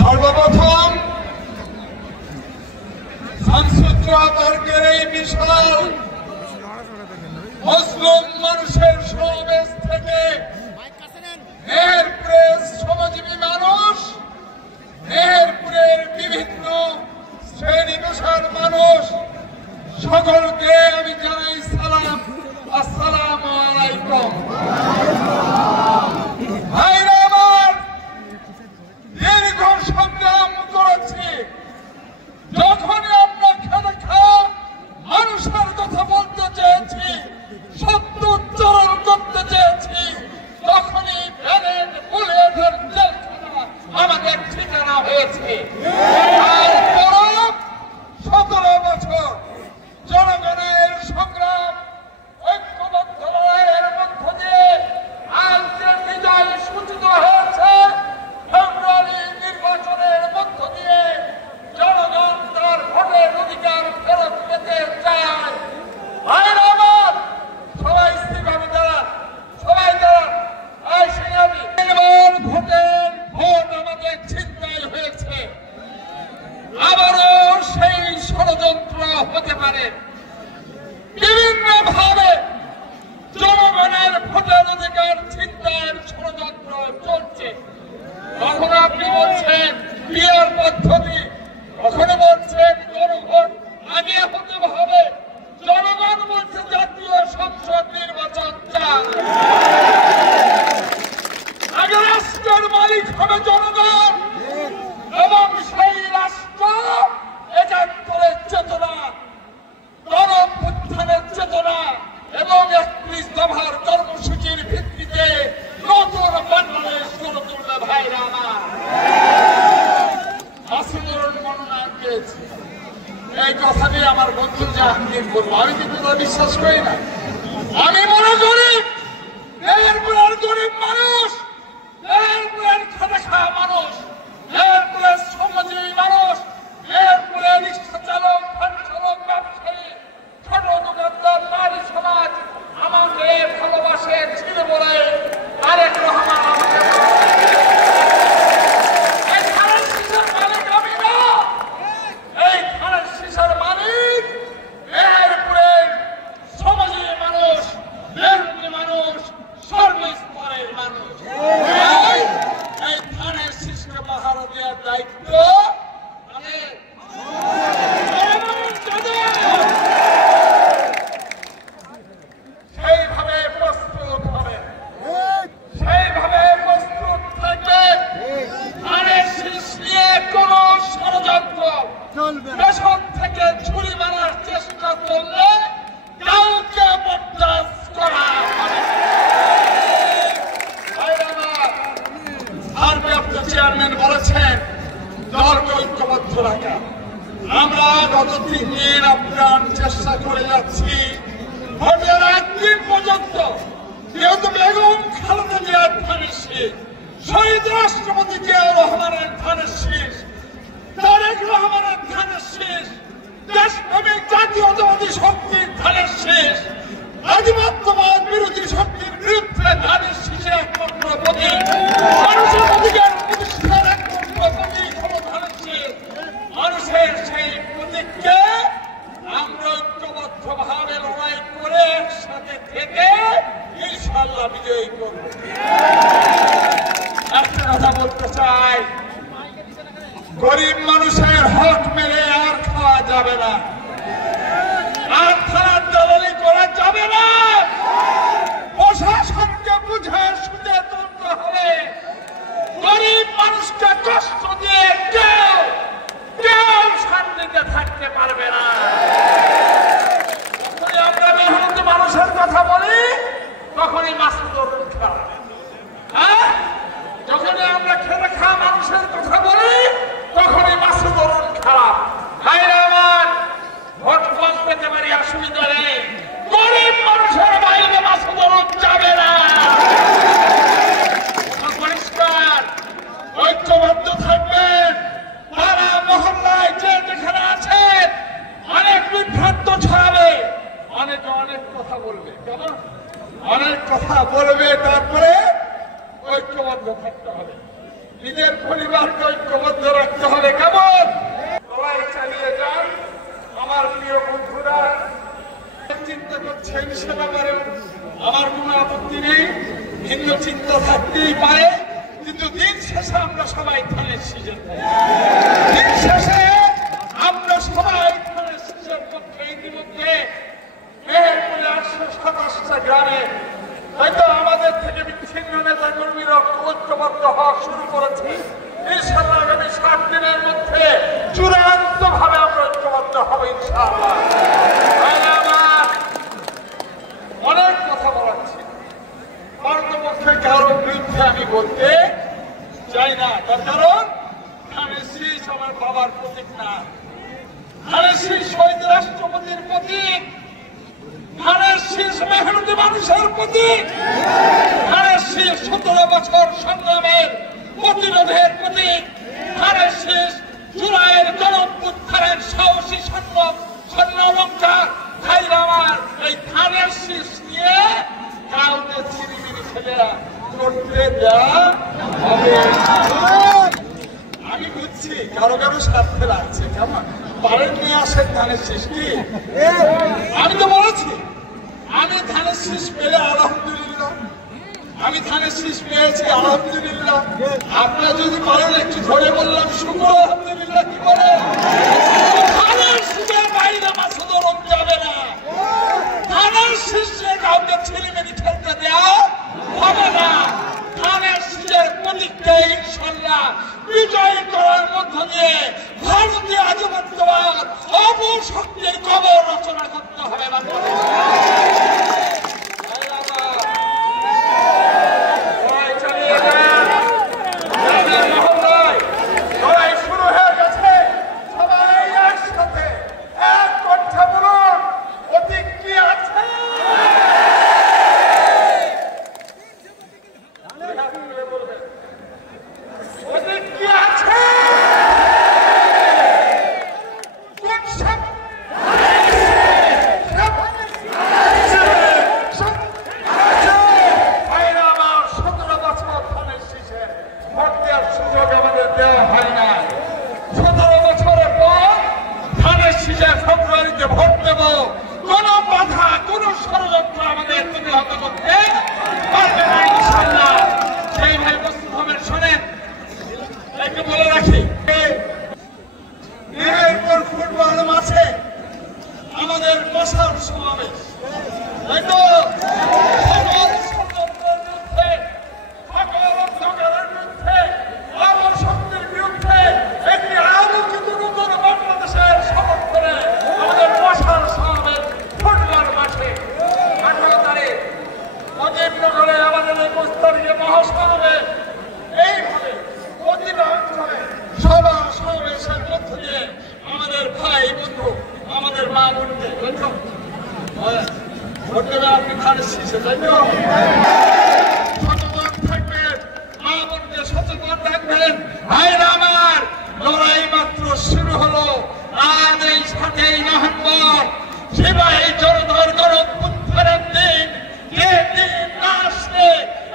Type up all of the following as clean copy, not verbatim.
সর্বপ্রথম বর্গের এই বিশাল মুসলিম মানুষের সমাবেশ থেকে মেহেরপুরের শ্রমজীবী মানুষ, মেহেরপুরের বিভিন্ন শ্রেণী পেশার মানুষ সকলকে আমি জানাই সালাম, আসসালামু আলাইকুম। ভাইরা আমার, দীর্ঘ সংগ্রাম করেছি। যখনই আমরা খেটে খাওয়া মানুষের কথা বলতে চেয়েছি, সত্য উচ্চারণ করতে চেয়েছি, তখনই ব্যারেট বুলেটের জেলখানা আমাদের ঠিকানা হয়েছে। তারপরও 17 বছর জনগণের সংগ্রাম, ঐক্যবদ্ধ লড়াইয়ের মধ্য দিয়ে আজ যে বিজয় সূচিত হয়েছে, ফেব্রুয়ারি নির্বাচনের মধ্য দিয়ে জনগণ তার ভোটের অধিকার ফেরত পেতে চায়। ভাইরা আমার, সবাই স্থিরভাবে দাঁড়ান, সবাই দাঁড়ান। ভোট আমাদের ছিনতাই হয়েছে, আবারও সেই ষড়যন্ত্র হতে পারে। বিভিন্ন ভাবে জনগণের ভোটের অধিকার ছিনতাইয়ের ষড়যন্ত্র চলছে। কখনো আপনি বলছেন পিআর পদ্ধতি, কখনো বলছেন গণভোট আগে হতে হবে, জনগণ বলছে জাতীয় সংসদ নির্বাচন চায়। আগে রাষ্ট্রের মালিক হবে জনগণ, এবং সেই রাষ্ট্র একাত্তরের চেতনা, গণঅভ্যুত্থানের চেতনা এবং 31 দফার কর্মসূচির ভিত্তিতে নতুন বাংলাদেশ গড়ে তুলবে। ভাইরা আমার, মাসুদুর মনোনয়ন পেয়েছে, এই কথা নিয়ে আমার বন্ধু জাহাঙ্গীর বলবো, আমি কিন্তু তা বিশ্বাস করি না। আমি মনে করি মেহেরপুরের গরিব মানুষ, মেহেরপুরের খেটে খাওয়া মানুষ, মেহেরপুরের শ্রমজীবী মানুষ, মেহেরপুরের রিক্সা চালক, ভ্যান চালক, ব্যবসায়ী, ছোট দোকানদার, নারী সমাজ আমাকে ভালোবাসে, ছিল বলে তারেক রহমান আমাকে মালিক আমি না, এই ধানের শীষের মালিক মেহেরপুরের শ্রমজীবী মানুষ, মেহেরপুরের মানুষ, সর্বস্তরের মানুষ। এই ধানের শীষকে পাহারা দেওয়ার দায়িত্ব সেইভাবে প্রস্তুত হবে, সেইভাবে প্রস্তুত থাকবে। ধানের শীষ নিয়ে কোন ষড়যন্ত্র পেছন থেকে ছুরি মারার চেষ্টা করলে কাউকে বরদাস্ত করা হবে। ভারপ্রাপ্ত চেয়ারম্যান বলেছেন দলকে ঐক্যবদ্ধ রাখা। আমরা গত 3 দিন আপ্রাণ চেষ্টা করে যাচ্ছি, ভোটের একদিন পর্যন্ত যেহেতু বেগম খালেদা জিয়ার ধানের শীষ, শহীদ রাষ্ট্রপতি জিয়াউর রহমানের ধানের শীষ, তারেক রহমানের ধানের শীষ, দেশপ্রেমিক জাতীয়তাবাদী শক্তির ধানের শীষ, আধিপত্যবাদ বিরোধী শক্তির বিরুদ্ধে ধানের শীষে একমাত্র প্রতীক, মানুষের অধিকার প্রতিষ্ঠার একমাত্র প্রতীক হল ধানের শীষ। মানুষের সেই প্রতীককে আমরা ঐক্যবদ্ধ ভাবে লড়াই করে একসাথে থেকে ইনশাআল্লাহ বিজয়ী করব। একটা কথা বলতে চাই, গরিব মানুষের হক মেরে আর খাওয়া যাবে না, আর থানার দলালি করা যাবে না। প্রশাসনকে বুঝে সুঝে তুলতে হবে। গরিব মানুষকে কষ্ট দিয়ে কেউ শান্তিতে থাকতে পারবে না। যখনই আমরা মেহনতি মানুষের কথা বলি, তখনই মাসুদুর খারাপ। হ্যাঁ, যখনই আমরা খেটে খাওয়া মানুষের কথা বলি, তখনই মাসুদুর খারাপ। ভাইরা আমার, ভোট কম পেতে পারি, অসুবিধা নেই, গরিব মানুষের বাইরে মাসুদুর যাবে না। পরিষ্কার, ঐক্যবদ্ধ থাকবেন। পাড়া মহল্লায় যে যেখানে আছেন, অনেক বিভ্রান্ত ছড়াবে, অনেকে অনেক কথা বলবে, কেমন অনেক কথা বলবে, তারপরে ঐক্যবদ্ধ থাকতে হবে। নিজের পরিবারকে ঐক্যবদ্ধ রাখতে হবে। কেমন লড়াই চালিয়ে যান আমার প্রিয় বন্ধুরা। চিন্তা করছেন সেটা পারেও আমার কোনো আপত্তি নেই, ভিন্ন চিন্তা থাকতেই পারে, কিন্তু দিন শেষে আমরা সবাই ধানের শীষের দিন শেষে আমরা সবাই ধানের শীষের পক্ষে। ইতিমধ্যে মেহেরপুরে 827টা গ্রামে হয়তো আমাদের থেকে বিচ্ছিন্ন নেতা কর্মীরা ঐক্যবদ্ধ হওয়া শুরু করেছে। ইনশাআল্লাহ আগামী 60 দিনের মধ্যে চূড়ান্ত ভাবে আমরা ঐক্যবদ্ধ হব ইনশাআল্লাহ। অনেক কথা বলার ছিল, পার্থপক্ষে কারোর বিরুদ্ধে আমি বলতে চাই না, তার কারণ ধানের শীষ আমার বাবার প্রতীক না, ধানের শীষ শহীদ রাষ্ট্রপতির প্রতীক, ধানের শীষ মেহনতি মানুষের প্রতীক, ধানের শীষ 17 বছর সংগ্রামের প্রতিরোধের প্রতীক, ধানের শীষ জুলাইয়ের গণঅভ্যুত্থানের সাহসী স্বর্ণালঙ্কার। ভাইরা আমার, এই ধানের শীষ নিয়ে কাউকে ছিনিমিনি ছেলেরা করতে দেওয়া হবে। আমি বুঝছি কারো কারো স্বার্থে লাগছে, কেমন পারেন নিয়ে আসেন ধানের শীষ কি? আমি তো বলেছি আমি ধানের শীষ পেলে আলহামদুলিল্লাহ, আমি ধানের শীষ পেয়েছি আলহামদুলিল্লাহ। আপনারা যদি পারেন একটু ধরে বললাম শুক্র আলহামদুলিল্লাহ, কি বলে? ধানের শীষের বাইরে মাছ ধরন যাবে না, ধানের শীষে কাউকে ছেলেমেয়ে খেলতে দেওয়া হবে না। ধানের শীষের প্রতীককে ইনশাআল্লাহ বিজয় করার মধ্য দিয়ে ভারতীয় আধিপত্যবাদ অপশক্তির কবর রচনা করতে হবে। আমাদের বসার সমাবেশ হয়তো অপশক্তির বিরুদ্ধে একটি আলোকিত নতুন বাংলাদেশের সমর্থনে আমাদের বসার সমাবেশ ফুটবল মাঠে 18 তারিখ অজিতনগরে আমাদের 21 তারিখে মহাসমাবেশ। এইভাবে প্রতিটা অঞ্চলে সভা সমাবেশের মধ্য দিয়ে আমাদের ভাই বন্ধু আমাদের মা বোনকে ভোট দেবে। আপনি ধানের শীষে তাই তো সচেতন থাকবেন, মা বোনকে সচেতন রাখবেন। ভাইরা আমার, লড়াই মাত্র শুরু হলো। আজ এই 7ই নভেম্বর সিপাহী জনতার গণঅভ্যুত্থানের দিন, যে দিন না আসলে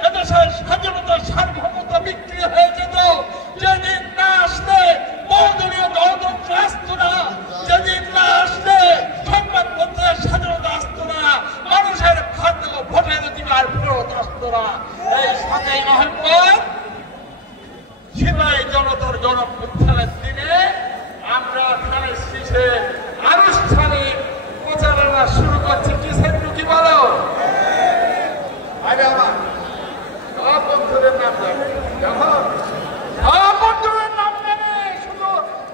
এদেশের স্বাধীনতা সার্বভৌমত্ব বিক্রি হয়ে যেত, যেদিন না আসলে বহুদলীয় গণতন্ত্র আসত না, যেদিন না আসলে সংবাদপত্রের স্বাধীনতা আসত না, মানুষের ভোটের অধিকার ফেরত আসত না। এই 7ই নভেম্বর সিপাহী জনতার গণঅভ্যুত্থানের দিনে আমরা ধানের শীষে আনুষ্ঠানিক প্রচারণা শুরু করছি। কিসের কি বলো? আরে আমার সব বন্ধুদের নাম জানে, যখন সব বন্ধুদের নাম জানে, শুধু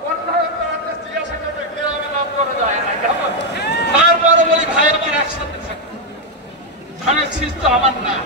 অন্য জিজ্ঞাসা করতে গ্রামে নাম করা যায় না। কেমন তারপরে বলি ভাই আমার একসাথে থাকবে, ধানের শীষ তো আমার না।